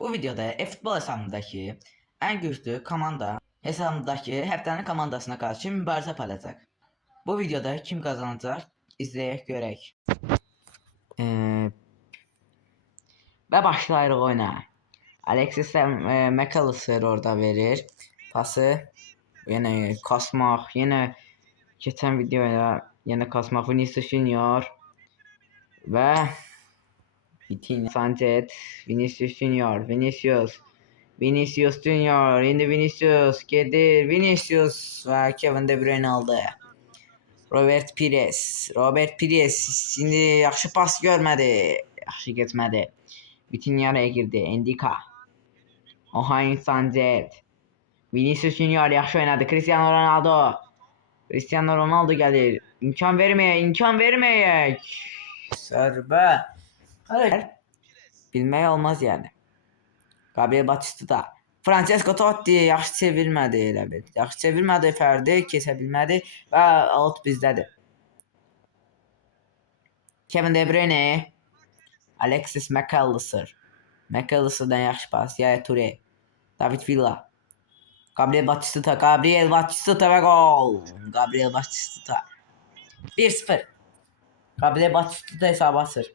Bu videoda futbol hesabındaki en güçlü komanda hesabındaki haftanın komandasına karşı mübarizə aparacaq. Bu videoda kim kazanacak izleyək görək. Ve başlayırıq oyuna. Alexis McAllister orada verir pası. Yine kasmaq, yine geçen videoda yine kasmaq. Vinicius Junior ve Vitinha, Sanchez, Vinicius Junior, Vinicius Junior, indi Vinicius, gedir Vinicius ve Kevin De Bruyne aldı. Robert Pires indi yaxşı pas görmədi, yaxşı getmədi. Vitinha'ya girdi, Endika, Ohain Sanchez, Vinicius Junior yaxşı oynadı, Cristiano Ronaldo gelir, imkan verməyək, Sərbə. Hayır. Bilmək olmaz yani. Gabriel Batista, Francesco Totti yaxşı çevirmədi elə bil. Yaxşı çevirmədi, Fərdi keçə bilmədi və alt bizdədir. Kevin De Bruyne, Alexis McAllister. McAllister'dan yaxşı pas, Yaya Toure, David Villa, Gabriel Batista və gol. Gabriel Batista 1-0. Gabriel Batista hesabı açır.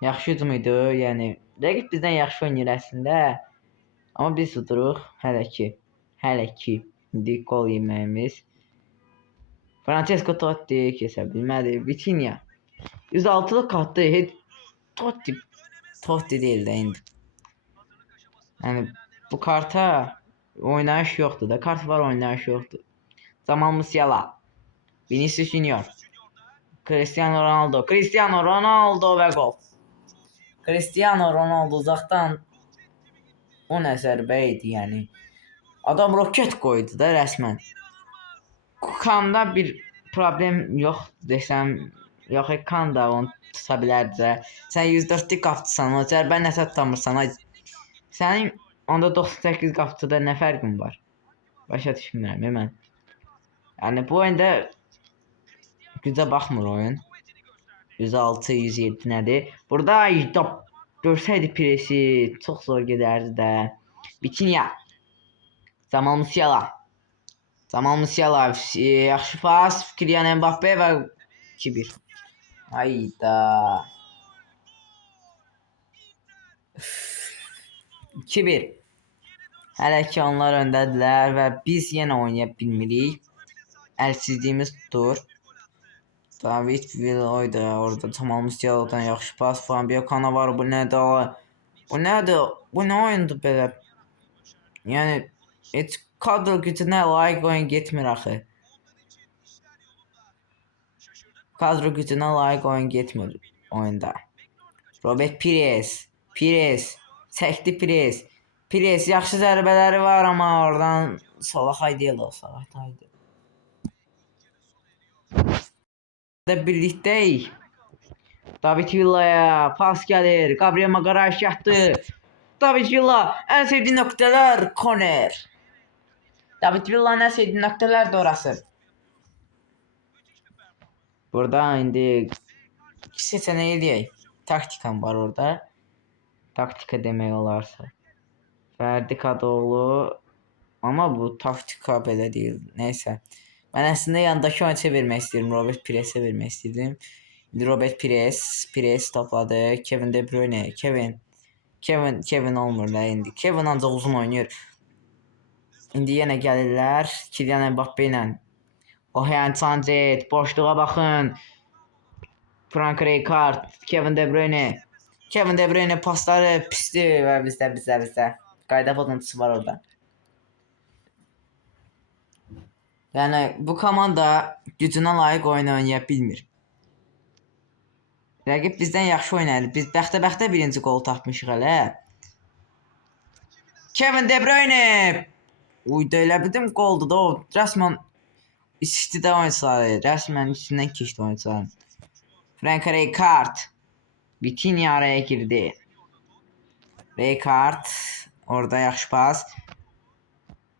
Yaxşı hücum idi, yəni rəqib bizdən yaxşı oynayır əslində. Amma biz tuturuq hələ ki indi gol yeməyimiz. Francesco Totti keçə bilmədi. Vitinha 106'lık attı. Totti deyil də indi. Yəni bu karta oynayış yoxdur da. Kart var, oynayış yoxdur. Jamal Musiala, Vinicius Junior, Cristiano Ronaldo və gol. Cristiano Ronaldo uzaqdan o zərbə idi, yəni adam roket qoydu da rəsmən. Kanda bir problem yox desəm, yox Kanda onu tuta bilərdi. Sən 104'lük qapçısan, o zərbə nəsə tutamırsan. Sənin onda 98 qapçıda nə fərqin var? Başa düşmürəm mən. Yəni bu oyunda gücə baxmır oyun. 106, 107 nədir? Burada görsəydi presi çox zor gedərdi də. Vitinha, Jamal Musiala yaxşı pas, Kylian Mbappe və 2-1. Hayda. 2-1. Hələ ki onlar öndədirlər və biz yenə oynaya bilmirik. Əlsizliyimiz tutur. David Villa'ydı orada, Jamal Musiala'dan yaxşı pas, Fabio Cannavaro, bu nədir? Bu nə oyundur belə? Yəni heç kadro gücünə layiq oyun getmir axı. Kadro gücünə layiq oyun getmir oyunda. Robert Pires çəkdi Pires yaxşı zərbələri var, amma oradan Salah'a deyil o, Salah'daydı. Birlikteyik. David Villa'ya pas gelir. Gabriel Magalhaes yaptı. David Villa en sevdiği noktalar corner. David Villa'nın en sevdiği noktalar da orası. Burada indi iki seçeneği diyeyim. Taktikam var orada. Taktika demek olarsa. Ferdi Kadıoğlu. Ama bu taktika belə değil. Neyse. Ben aslında yandaki oyunu çevirmek istedim. Robert Pires'e vermek istedim. Robert Pires topladı. Kevin De Bruyne. Kevin olmur da indi. Kevin ancaq uzun oynuyor. İndi yenə gəlirlər. Kylian Mbappe ilə. Ohain Sanchez. Boşluğa baxın. Frank Rijkaard. Kevin De Bruyne pasları pisdir və bizdə. Qayda pozuntusu var orada. Yani bu komanda gücünə layiq oyun oynaya bilmir. Rəqib bizdən yaxşı oynayır. Biz bəxtə birinci gol tapmışıq hələ. Kevin De Bruyne. Uydu elə bildim goldu da o. Rəsmən istidə oyunçuları. Rəsmən içindən keçdi oyunçuların. Frank Rijkaard. Vitinha araya girdi. Rijkaard. Orada yaxşı pas.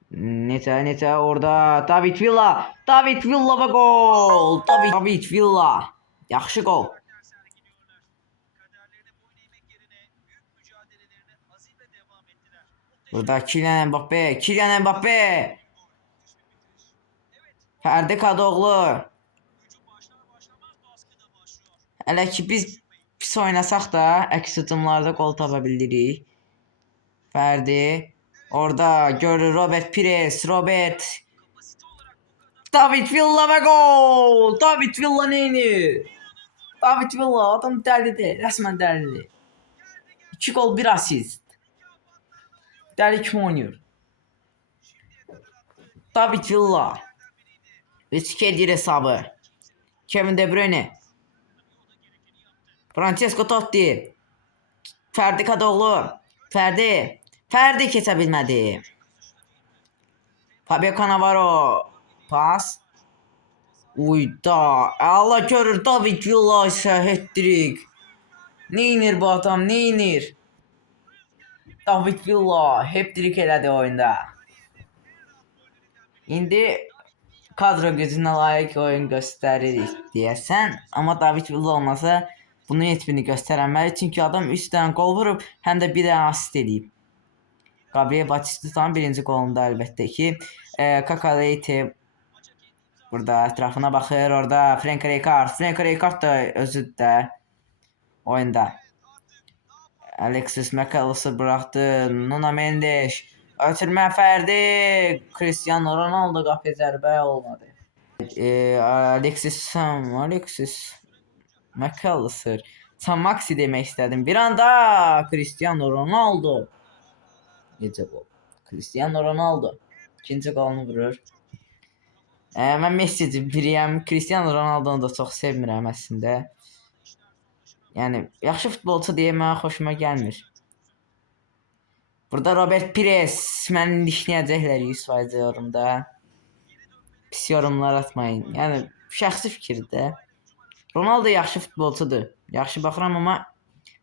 Necə orada David Villa və gol. David Villa. Yaxşı gol. Burada Kylian Mbappe. Kylian Mbappe. Ferdi Kadıoğlu. Hələ ki biz pis oynasaq da əks hücumlarda qol tapa bilirik. Ferdi. Orada görür Robert Pires. Robert. David Villa ve gol. David Villa neyini? David Villa adam dəlidi. Resmen dəlidi. 2 gol 1 asist. Dəli kim oynuyor? David Villa. Risk edir hesabı. Kevin De Bruyne. Francesco Totti. Ferdi Kadıoğlu. Ferdi. Ferdi keçə bilmədi. Fabio Cannavaro. Pas. Uyda. Allah görür David Villa ise hat-trick. Neynir bu adam neynir? David Villa hat-trick elədi oyunda. İndi kadro gözünə layiq oyun göstəririk deyəsən. Amma David Villa olmasa bunu yetmini göstərəməli. Çünki adam 3 dənə qol vurub, həm də 1 dənə asist edib. Gabriel Batista'nın birinci golunda əlbəttə ki. Kaka Leite burada ətrafına baxır. Orada Frank Rijkaard. Frank Rijkaard da özü də oyunda. Alexis McAllister bıraxdı. Nuno Mendes. Ötürmə Ferdi. Cristiano Ronaldo qapıya zərbə olmadı. Alexis McAllister. Maxi demək istədim. Bir anda Cristiano Ronaldo. Necə gol? Cristiano Ronaldo. İkinci golunu vurur. Mən Messi'ci biriyəm. Cristiano Ronaldo'nu da çox sevmirəm əslində. Yəni yaxşı futbolçu deyə mənə xoşuma gəlmir. Burada Robert Pires məni dişləyəcəklər 100% yorumda. Pis yorumlar atmayın. Yəni şəxsi fikirdir. Ronaldo yaxşı futbolçudur. Yaxşı baxıram amma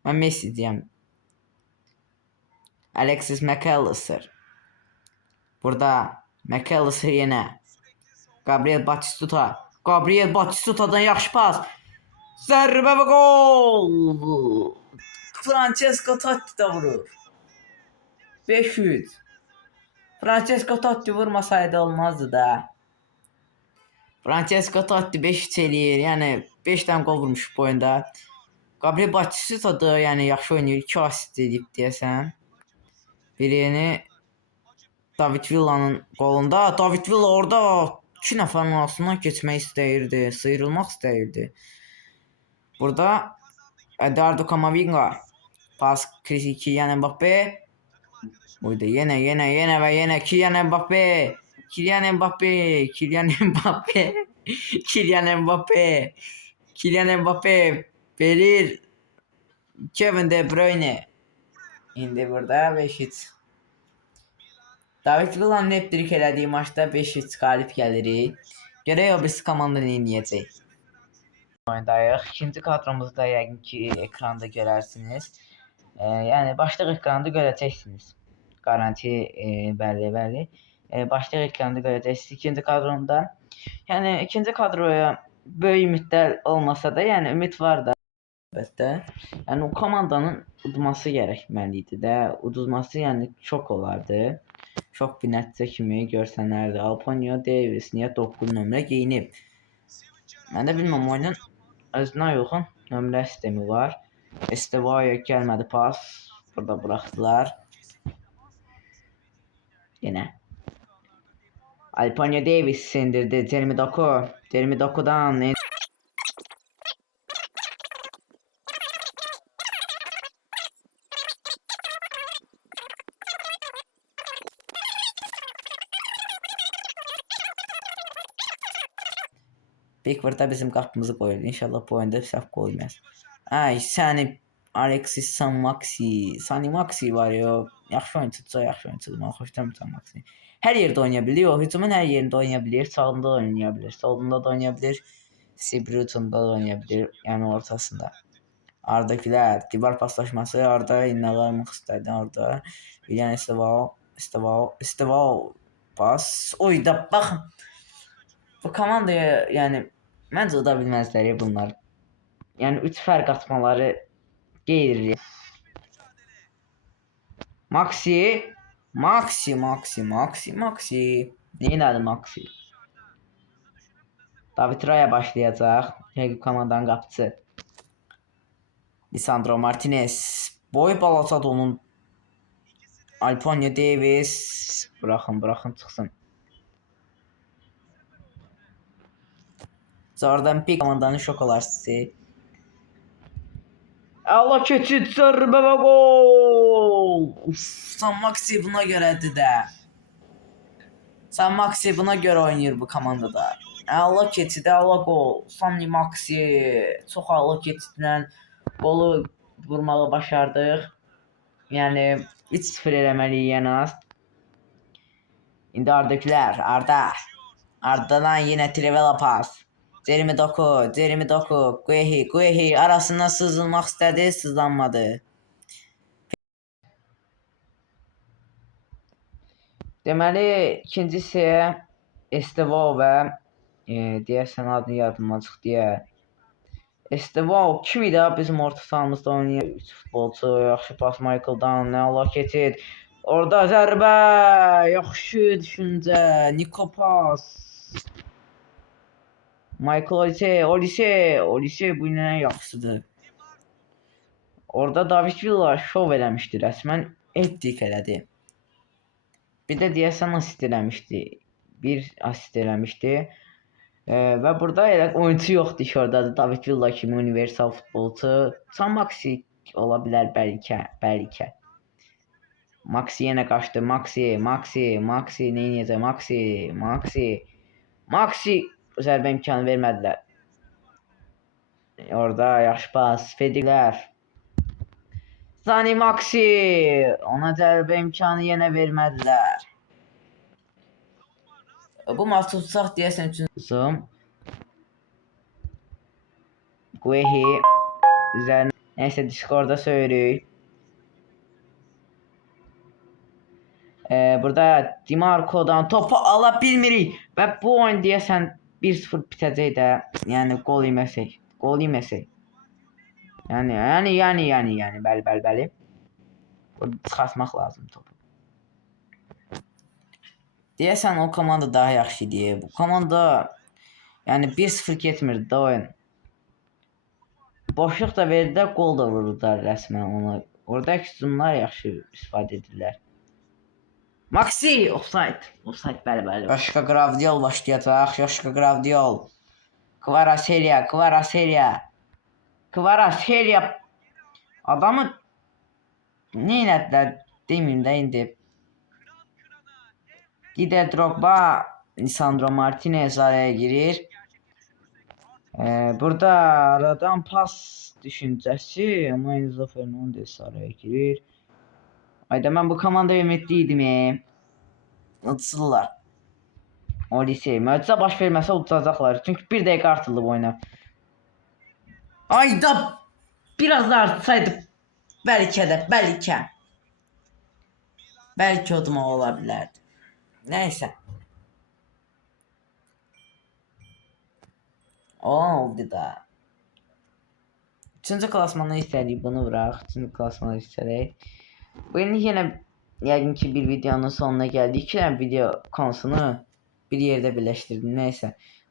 mən Messi'ciyəm. Alexis McAllister. Burada McAllister yenə. Gabriel Batistuta. Gabriel Batistuta'dan yaxşı pas. Zərbə və gol. Francesco Totti da vurur. 5-3. Francesco Totti vurmasaydı olmazdı da. Francesco Totti 5-3 eləyir. Yəni 5 dənə gol vurmuş bu oyunda. Gabriel Batistuta da yəni yaxşı oynayır. 2 asist edib deyəsən. Birini David Villa'nın qolunda. David Villa orada 2 nəfərin arasından keçmək istəyirdi. Sıyrılmaq istəyirdi. Burada Eduardo Camavinga. Pas Kylian Mbappe. Burada yenə və yenə Kylian Mbappe. Kylian Mbappe. Kylian Mbappe. Kylian Mbappe. Kylian Mbappe verir. Kevin De Bruyne. İndi burada 5-3. David Villa'nın hat-trick elədiyi maçda 5-3 qalib gəlirik. Görək o birisi komanda nə edəcək. Oyundayıq. İkinci kadromuzda yəqin ki ekranda görərsiniz. Yəni başlıq ekranda görəcəksiniz. Garanti bəli. Başlıq ekranda görəcəksiniz ikinci kadronda. Yəni ikinci kadroya böyük ümidlər olmasa da, yəni ümid var da. Əlbəttə. Yəni o komandanın udması gərəkməli idi də. Udulması yəni çox olardı. Çox bir nəticə kimi görsənərdi. Alponio Davies niyə 9 nömrə geyinib? Mən də bilməm, oyunun özünə uyğun nömrə sistemi var. Estevo'ya gəlmədi pas. Burada buraxdılar. Yenə. Alponio Davies sindirdi. Jeremy Doku. Jeremy Doku'dan Pickford'a bizim qapımızı qoyur. İnşallah bu oyunda səhv qoymayız. Ay səni Alexis Maxi var ya. Yaxşı oyunçudur, yaxşı oyunçudur. Mən xoşlamıram Maxi. Hər yerdə oynaya bilir. O hücumun hər yerində oynaya bilir. Sağında da oynaya bilir. Solunda da oynaya bilir. Sibruton'da da oynaya bilir. Yəni ortasında. Arda Güler. Divar paslaşması. Arda inləqarmaq istədi. Arda. Yəni Estevao. Pas. Oy da baxın. Bu komandaya yəni məncə uda bilməzlər bunlar. Yəni 3 fərq atmaları qeyri. Maxi Maxi. Neynədi Maxi? David Raya başlayacaq. Rəqib komandanın qapıcısı. Lisandro Martinez. Boy balacadır onun. Alfonso Davies. Bırakın çıxsın. Jordan Pick komandanın şokolarçısı. Allah keçid zərbə və gol. San Maxi buna görədir də. San Maxi buna görə oynayır bu komandada. Allah keçid, Allah gol. San Maxi çox Allah keçidlə qolu vurmağı başardıq. Yəni 3-0 eləməliyik ən az. İndi Ardakilər, Ardadan yenə Trivela pas. Jeremy Doku, Guehi arasından sızılmaq istədi, sızlanmadı. Deməli, ikinci hissəyə Estevao və deyəsən adını yadımdan çıxdı deyə. Estevao kim idi bizim orta sahamızda oynayan 3 futbolçu, yaxşı pas Michael'dan, nə Allah keçid. Orada zərbə, yaxşı düşüncə, Niko pas. Michael Olise bu nə yaxşıdır. Orada David Villa şov eləmişdi rəsmən, etdik elədi. Bir də deyəsən asist eləmişdi. Bir asist eləmişdi. Və burada elə oyuncu yoxdur ki, orada David Villa kimi universal futbolçu. San Maxi ola bilər bəlkə. Maxi yenə qaçdı. Maxi neynəyəcək? Maxi zərbə imkanı vermədilər. Orada yaxşı pas. Fedilər. Sani Maxi. Ona zərbə imkanı yenə vermədilər. Bu maç tutsaq deyəsən üçün Guehi üzərinə nəysə Discord'a söyürük. Burada Dimarco'dan topu ala bilmirik və bu oyun deyəsən 1-0 bitəcək də, yəni gol yeməsək. Yəni, bəli. Burada çıxartmaq lazım topu. Deyəsən o komanda daha yaxşı idi. Bu komanda yəni 1-0 getmirdi də oyun. Boşluq da verdilər, gol da vururdular rəsmən ona. Oradakı hücumlar yaxşı istifadə edirlər. Maxi offside, bəli. Yoshka Gravdiol başlayacaq. Yoshka Gravdiol. Kvaratskhelia. Adamı nə etdilər deməyim də indi. Didier Drogba, Lisandro Martinez araya girir. Burada aradan pas düşüncəsi, amma Enzo Fernandez araya girir. Ayda mən bu komandaya ümidliydim. Uçurlar. Olise, möcüzə baş verməsə uçacaqlar. Çünki 1 dəqiqə artılıb oyuna. Ayda biraz da artsaydı bəlkə. Bəlkə udmaq ola bilərdi. Nəysə. Oldu da. 3-cü klasmanı istədik, bunu bıraq. 3-cü klasmanı istədik. Bugün yenə yəqin ki bir videonun sonuna gəldik. 2 dənə video konusunu bir yerdə birləşdirdim. Nəysə.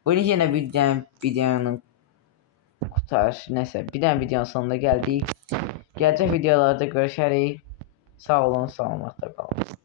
Bugün yenə videonun bir dənə videonun sonuna gəldik. Gələcək videolarda görüşərik. Sağ olun, salamatla qalın.